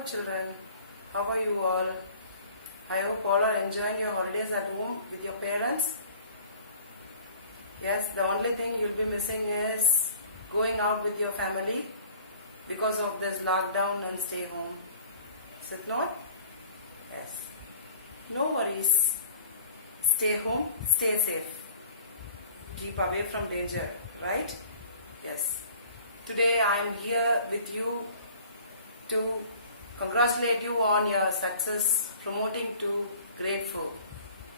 Hello children, how are you all? I hope all are enjoying your holidays at home with your parents. Yes, the only thing you'll be missing is going out with your family because of this lockdown and stay home. Is it not? Yes. No worries. Stay home, stay safe. Keep away from danger, right? Yes. Today I am here with you to congratulate you on your success promoting to grade 4.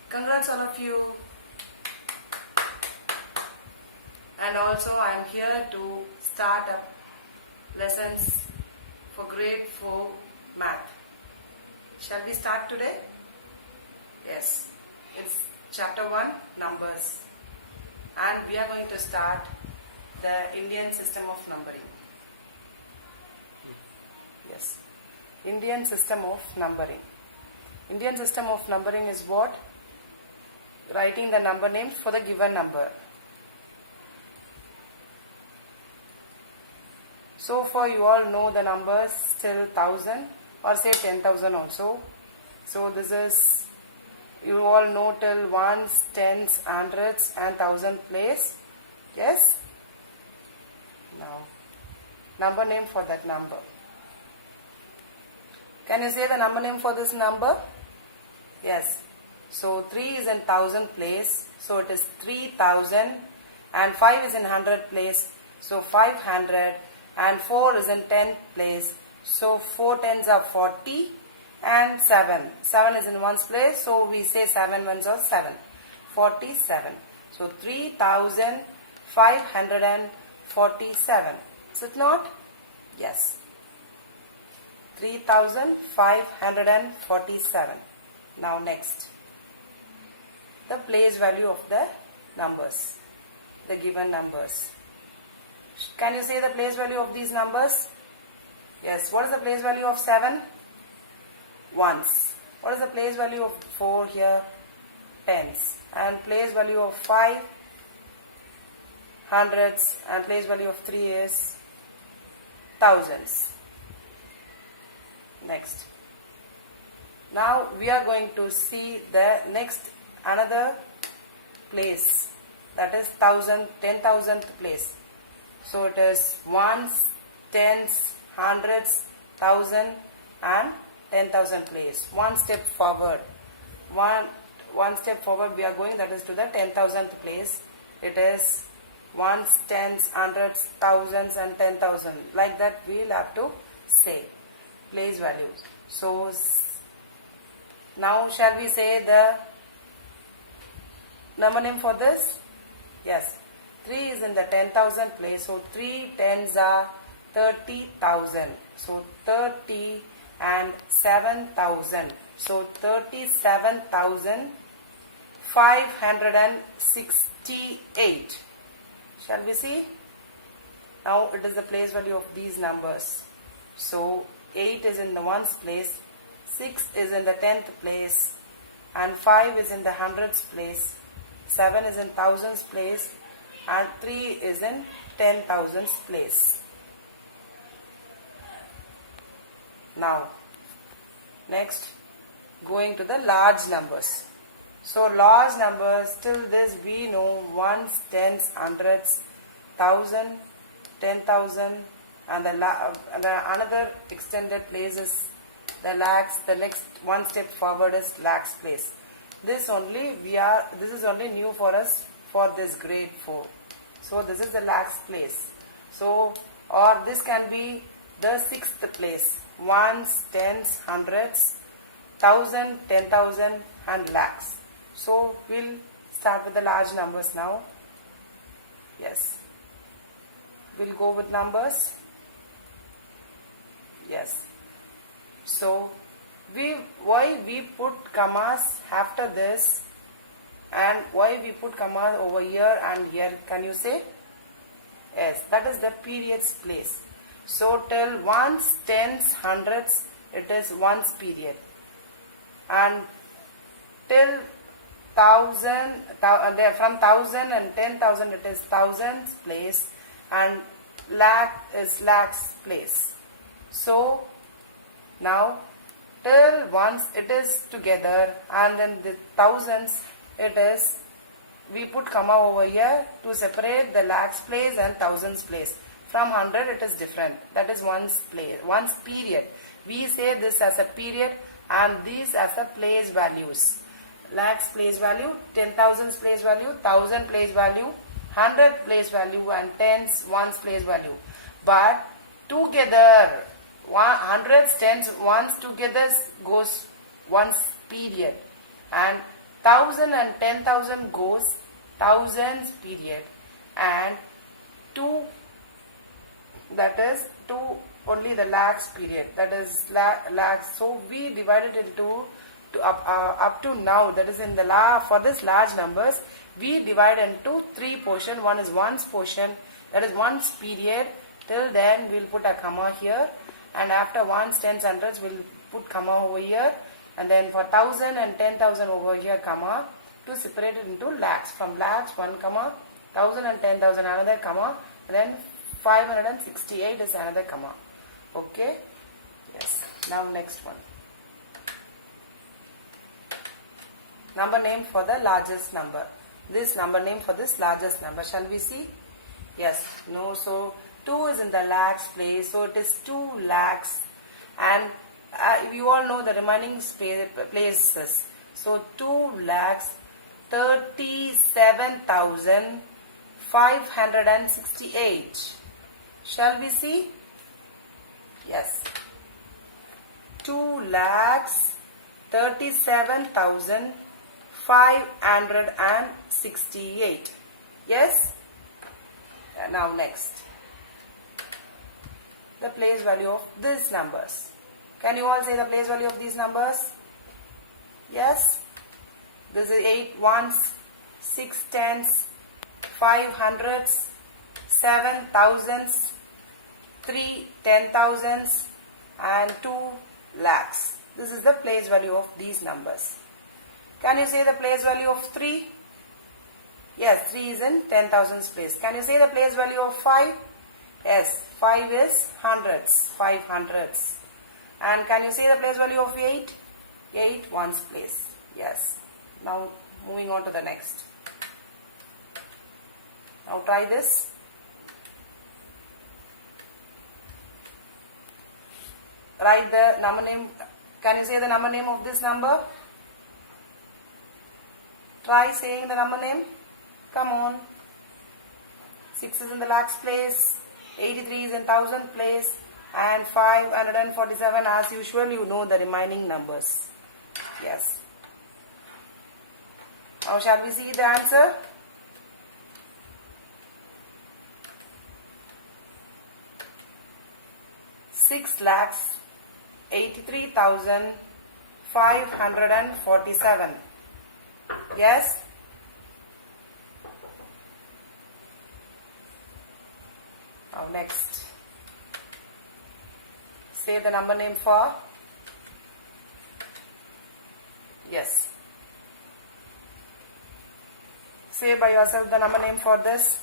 Congrats all of you. And also I am here to start up lessons for grade 4 math. Shall we start today? Yes. It's chapter 1, numbers. And we are going to start the Indian system of numbering. Yes. Indian system of numbering. Indian system of numbering is what? Writing the number names for the given number. So far you all know the numbers till 1000 or say 10,000 also. So this is, you all know till ones, tens, hundreds and thousand place. Yes? Now, number name for that number. Can you say the number name for this number? Yes. So 3 is in thousand place. So it is 3000 and 5 is in 100 place. So 500 and 4 is in 10th place. So 4 tens are 40 and 7. 7 is in ones place. So we say 7 ones are 7. 47. So 3547. Is it not? Yes. 3547. Now next. The place value of the numbers. The given numbers. Can you say the place value of these numbers? Yes. What is the place value of 7? Ones. What is the place value of 4 here? Tens. And place value of 5? Hundreds. And place value of 3 is thousands. Next. Now we are going to see the next another place, that is 10,000th place. So it is ones, tens, hundreds, thousand and 10,000 place. One step forward. One step forward we are going, that is to the 10,000th place. It is ones, tens, hundreds, thousands and 10,000. Like that we will have to say place values. So now shall we say the number name for this? Yes. 3 is in the 10,000 place. So 3 tens are 30,000. So 30 and 7,000. So 37,568. Shall we see? Now it is the place value of these numbers. So 8 is in the ones place, 6 is in the 10th place, and 5 is in the hundreds place, 7 is in thousands place, and 3 is in 10,000s place. Now, next, going to the large numbers. So large numbers, till this we know ones, tens, hundreds, thousand, 10,000, and another extended place is the lakhs. The next one step forward is lakhs place. This is only new for us for this grade 4. So this is the lakhs place. So, or this can be the 6th place. Ones, tens, hundreds, 1,000, 10,000 and lakhs. So we'll start with the large numbers now. Yes. We'll go with numbers. Yes. So why we put commas after this and why we put commas over here and here, can you say? Yes, that is the periods place. So till ones, tens, hundreds, it is ones period. And till from 1,000 and 10,000 it is thousands place, and lakh is lakhs place. So Now till once it is together, and then the thousands it is, we put comma over here to separate the lakhs place and thousands place. From 100 it is different. That is one's place, one's period. We say this as a period and these as a place values. Lakhs place value, 10,000 place value, 1,000 place value, 100 place value, and tens ones place value. But together, hundreds, tens, ones together goes one's period, and 1,000 and 10,000 goes thousands period, and two, that is two only the lakhs period, that is lakhs. So we divided into up to now, that is in the for this large numbers we divide into three portion. One is one's portion, that is one's period. Till then we'll put a comma here, and after ones, tens, hundreds we'll put comma over here, and then for 1,000 and 10,000 over here comma, to separate it into lakhs. From lakhs one comma, 1,000 and 10,000 another comma, and then 568 is another comma. Okay, yes. Now next one, number name for the largest number. This number name for this largest number, shall we see? Yes, no, so 2 is in the lakhs place, so it is 2 lakhs, and you all know the remaining places. So 2 lakhs 37,568. Shall we see? Yes. 2 lakhs 37,568. Yes? Now next, the place value of these numbers. Can you all say the place value of these numbers? Yes? This is 8 ones, 6 tens, 5 hundreds, 7 thousands, 3 10,000s, and 2 lakhs. This is the place value of these numbers. Can you say the place value of 3? Yes, 3 is in 10,000s place. Can you say the place value of 5? Yes, 5 is hundreds, 5 hundreds. And can you say the place value of 8? 8 ones place. Yes. Now moving on to the next. Now try this. Write the number name. Can you say the number name of this number? Try saying the number name. Come on. 6 is in the lakhs place, 83 is in thousand place, and 547. As usual, you know the remaining numbers. Yes. Now shall we see the answer? Six lakhs 83,547. Yes. Now next, say the number name for. Yes. Say by yourself the number name for this.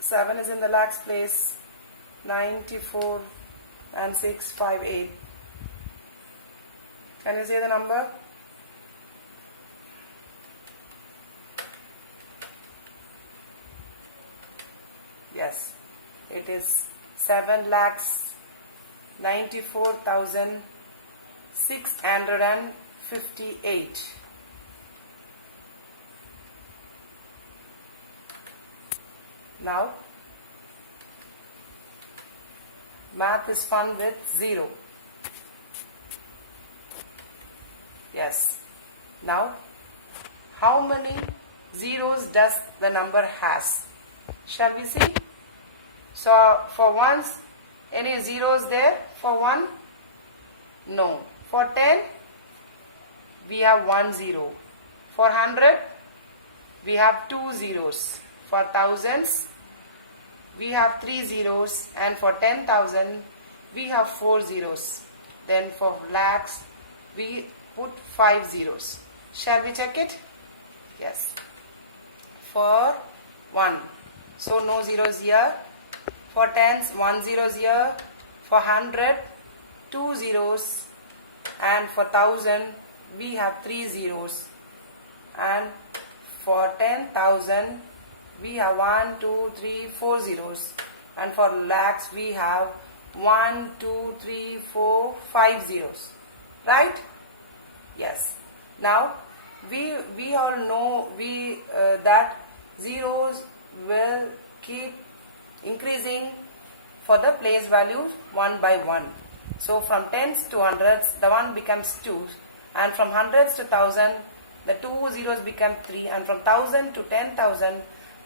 7 is in the lakhs place, 94 and 658. Can you say the number? Yes, it is 7 lakhs 94,658. Now, math is fun with 0. Yes. Now, how many zeros does the number has? Shall we see? So, for ones, any zeros there? For 1? No. For 10, we have 1 0. For 100, we have 2 zeros. For thousands, we have 3 zeros, and for 10,000, we have 4 zeros. Then for lakhs, we put 5 zeros. Shall we check it? Yes. For 1, so no zeros here. For tens, 1 zeros here. For 100, 2 zeros, and for 1000 we have 3 zeros, and for 10,000 we have 1, 2, 3, 4 zeros, and for lakhs we have 1, 2, 3, 4, 5 zeros. Right? Yes. Now we all know that zeros will keep increasing for the place values one by one. So from tens to hundreds, the 1 becomes 2, and from hundreds to 1000, the 2 zeros become 3, and from 1000 to 10,000,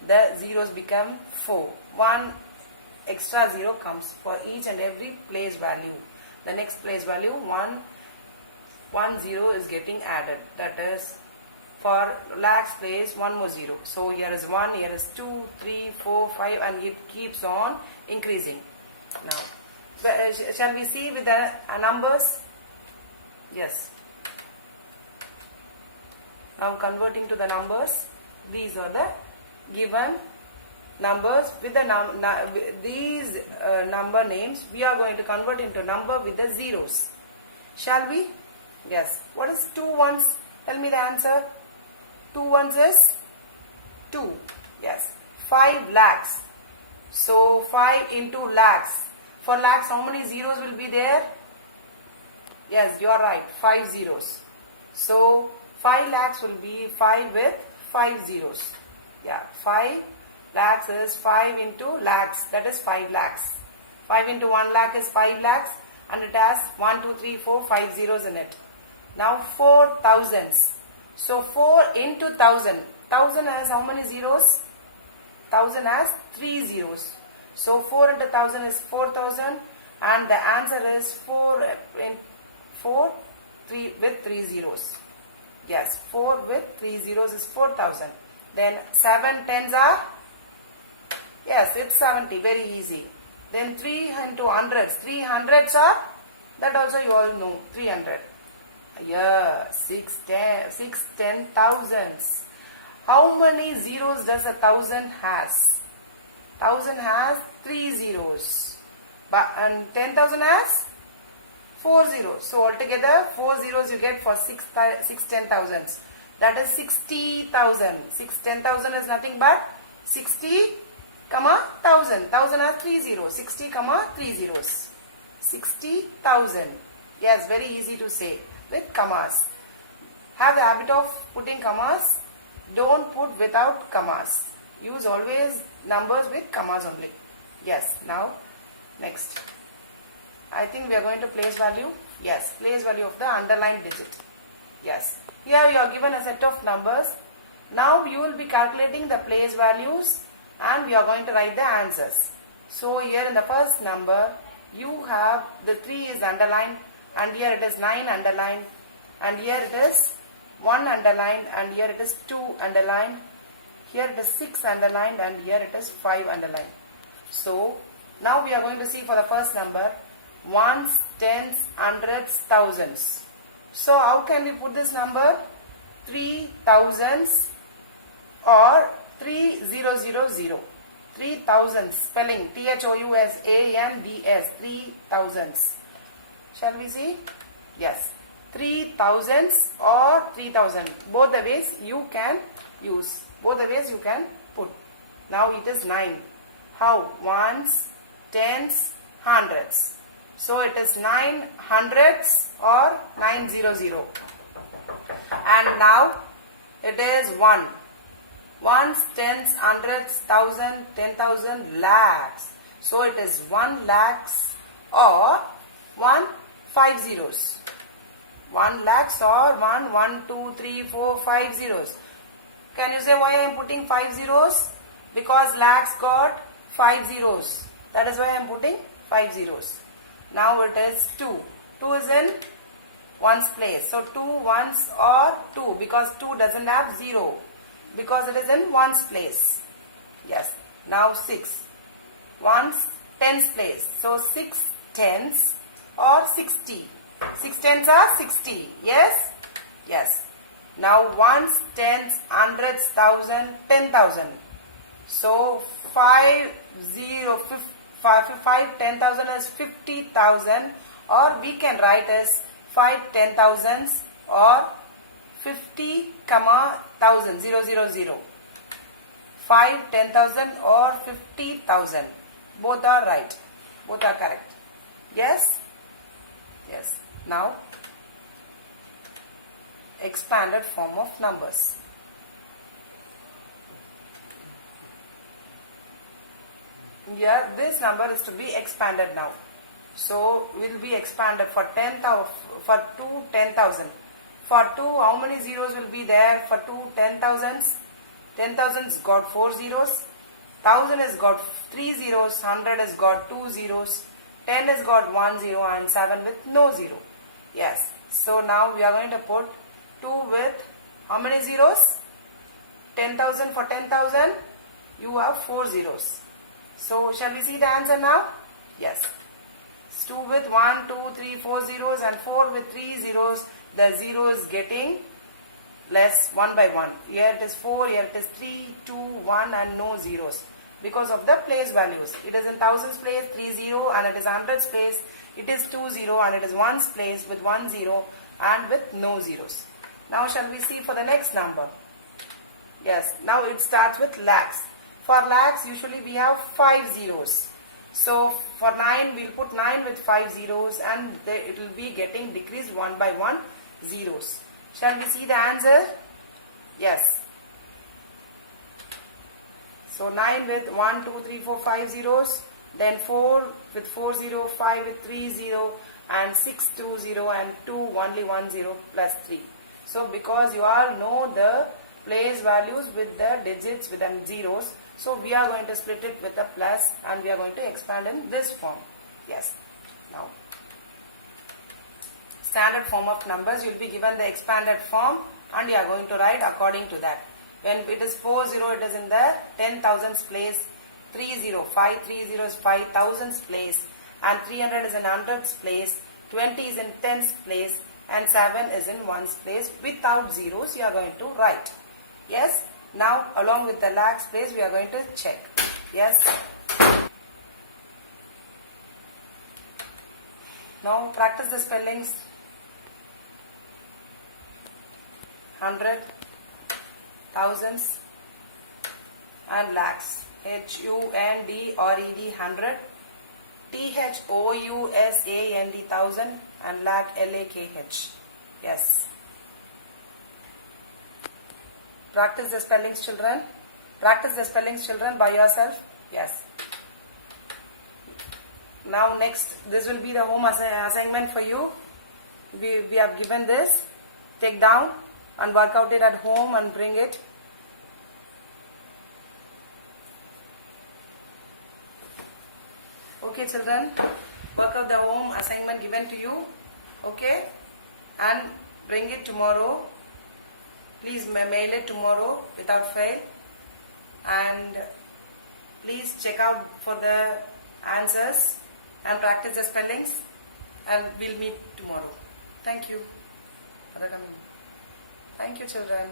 the zeros become 4. 1 extra 0 comes for each and every place value. The next place value, 1 0 is getting added. That is, for lakhs place, 1 more 0. So here is 1, here is 2, 3, 4, 5, and it keeps on increasing. Now, shall we see with the numbers? Yes. Now converting to the numbers, these are the given numbers with the these number names. We are going to convert into number with the zeros. Shall we? Yes. What is 2 ones? Tell me the answer. 2 ones is 2. Yes. 5 lakhs. So 5 into lakhs. For lakhs, how many zeros will be there? Yes, you are right. 5 zeros. So 5 lakhs will be 5 with 5 zeros. Yeah, 5 lakhs is 5 into lakhs. That is 5 lakhs. 5 into 1 lakh is 5 lakhs, and it has 1, 2, 3, 4, 5 zeros in it. Now 4 thousands. So 4 into 1000. 1000 has how many zeros? 1000 has 3 zeros. So 4 into 1000 is 4000, and the answer is 4 3 with 3 zeros. Yes, 4 with 3 zeros is 4000. Then 7 tens are, yes, it's 70, very easy. Then 3 into hundreds. 3 hundreds are, that also you all know, 300. Yeah, 6 ten thousands. How many zeros does 1000 has? 1000 has 3 zeros. And 10,000 has 4 zeros. So altogether 4 zeros you get for 6 ten thousands. That is 60,000. 6 10,000 is nothing but 60, 1000. 1000 has 3 zeros. 60, 3 zeros. 60,000. Yes, very easy to say with commas. Have the habit of putting commas. Don't put without commas. Use always numbers with commas only. Yes, now next. I think we are going to place value. Yes, place value of the underlined digit. Yes. Here you are given a set of numbers. Now you will be calculating the place values, and we are going to write the answers. So here in the first number, you have the 3 is underlined, and here it is 9 underlined, and here it is 1 underlined, and here it is 2 underlined, here it is 6 underlined, and here it is 5 underlined. So now we are going to see for the first number, ones, tens, hundreds, thousands. So how can we put this number? 3 thousands or 3000. 3000 spelling THOUSANDS. 3 thousands. Shall we see? Yes. 3 thousands or 3000. Both the ways you can use. Both the ways you can put. Now it is 9. How? Ones, tens, hundreds. So it is 9 hundreds or 900. And now it is 1. Ones, tens, hundreds, thousand, 10,000, lakhs. So it is 1 lakhs or 1 5 zeros. 1 lakhs or 1, 2, 3, 4, 5 zeros. Can you say why I am putting 5 zeros? Because lakhs got 5 zeros. That is why I am putting 5 zeros. Now it is 2. 2 is in ones place. So 2 ones or 2, because 2 doesn't have 0. Because it is in ones place. Yes. Now 6. Ones, tens place. So 6 tens or 60. 6 tens are 60. Yes? Yes. Now ones, tens, hundreds, thousand, 10,000. So 50, 5 10,000 is 50,000, or we can write as 5 10,000s or 50, 1,000, 000. 5 10,000 or 50,000. Both are right. Both are correct. Yes? Yes. Now, expanded form of numbers. Here, this number is to be expanded now. So, will be expanded for 10,000, for 2 10,000. For 2, how many zeros will be there? For 2 10,000s? 10,000's got 4 zeros. 1,000 has got 3 zeros. 100 has got 2 zeros. 10 has got 1 zero and 7 with no zero. Yes. So, now we are going to put 2 with how many zeros? 10,000 for 10,000. You have 4 zeros. So, shall we see the answer now? Yes. 2 with 1, 2, 3, 4 zeros, and 4 with 3 zeros. The zero is getting less one by one. Here it is 4, here it is 3, 2, 1 and no zeros. Because of the place values. It is in thousands place 3 0 and it is hundreds place. It is 2 0 and it is ones place with 1 0 and with no zeros. Now shall we see for the next number? Yes. Now it starts with lakhs. For lakhs, usually we have 5 zeros. So, for 9, we will put 9 with 5 zeros and it will be getting decreased one by one zeros. Shall we see the answer? Yes. So, 9 with 1, 2, 3, 4, 5 zeros. Then 4 with 4 0, 5 with 3 0 and 6 2 0 and 2 only 1 0 plus 3. So, because you all know the place values with the digits with the zeros. So, we are going to split it with a plus and we are going to expand in this form. Yes. Now, standard form of numbers, you will be given the expanded form and you are going to write according to that. When it is 4 0, it is in the 10,000s place. 3 0, 5 3 0 is 5,000s place. And 300 is in hundreds place. 20 is in tens place. And 7 is in ones place. Without zeros, you are going to write. Yes. Now, along with the lakhs place, we are going to check. Yes. Now, practice the spellings. 100, thousands, and lakhs. HUNDRED 100, THOUSAND 1000, and lakh LAKH. Yes. Practice the spellings, children. Practice the spellings, children, by yourself. Yes. Now next, this will be the home assignment for you. We have given this. Take down and work out it at home and bring it. Okay, children. Work out the home assignment given to you. Okay. And bring it tomorrow. Please mail it tomorrow without fail. And please check out for the answers and practice the spellings. And we'll meet tomorrow. Thank you for coming. Thank you, children.